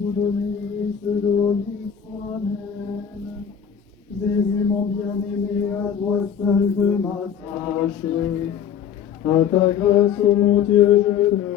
Tout donner, se donner soi-même. Jésus, mon bien-aimé, à toi seul je m'attache. À ta grâce, ô mon Dieu, je te